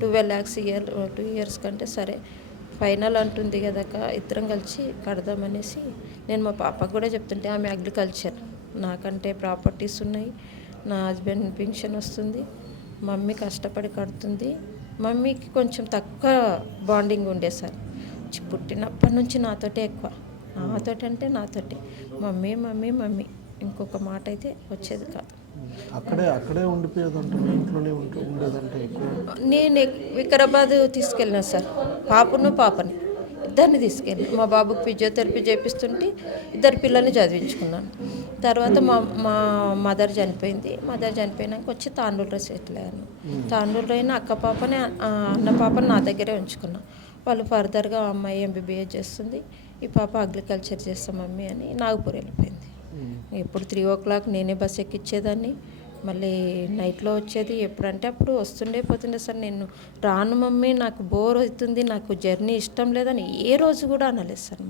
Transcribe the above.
12 lakhs 2 years కంటే సరే final అంటుంది కదక్క ఇద్దరం కలిసి కడదామనేసి నేను మా పాపకు కూడా చెప్తుంటే ఆమె అగ్రికల్చర్ నాకంటే ప్రాపర్టీస్ ఉన్నాయి, నా హస్బెండ్ పెన్షన్ వస్తుంది, మమ్మీ కష్టపడి కడుతుంది. మమ్మీకి కొంచెం తక్కువ బాండింగ్ ఉండే సార్, పుట్టినప్పటి నుంచి నాతోటే ఎక్కువ, నాతోటి అంటే నాతోటి మమ్మీ మమ్మీ మమ్మీ, ఇంకొక మాట అయితే వచ్చేది కాదు. అక్కడే అక్కడే ఉండిపోయేదంటే ఇంట్లోనే ఉండేదంటే ఎక్కువ. నేను వికారాబాద్ తీసుకెళ్ళినా సార్, పాపని ఇద్దరిని తీసుకెళ్ళి మా బాబుకి ఫిజియోథెరపీ చేపిస్తుంటే ఇద్దరు పిల్లల్ని చదివించుకున్నాను. తర్వాత మా మదర్ చనిపోయినాక వచ్చి తాండూరులో సెటిల్ అయ్యాను. తాండూరులో అయినా అక్క పాపని అన్న పాపని నా దగ్గరే ఉంచుకున్నా. వాళ్ళు ఫర్దర్గా అమ్మాయి MBBS చేస్తుంది, ఈ పాప అగ్రికల్చర్ చేస్తాం మమ్మీ అని నాగపూర్ వెళ్ళిపోయింది. ఎప్పుడు 3 o'clock నేనే బస్ ఎక్కించేదాన్ని, మళ్ళీ నైట్లో వచ్చేది. ఎప్పుడంటే అప్పుడు పోతుండే సార్. నేను రాను మమ్మీ, నాకు బోర్ అవుతుంది, నాకు జర్నీ ఇష్టం లేదని ఏ రోజు కూడా అనలేదు సార్.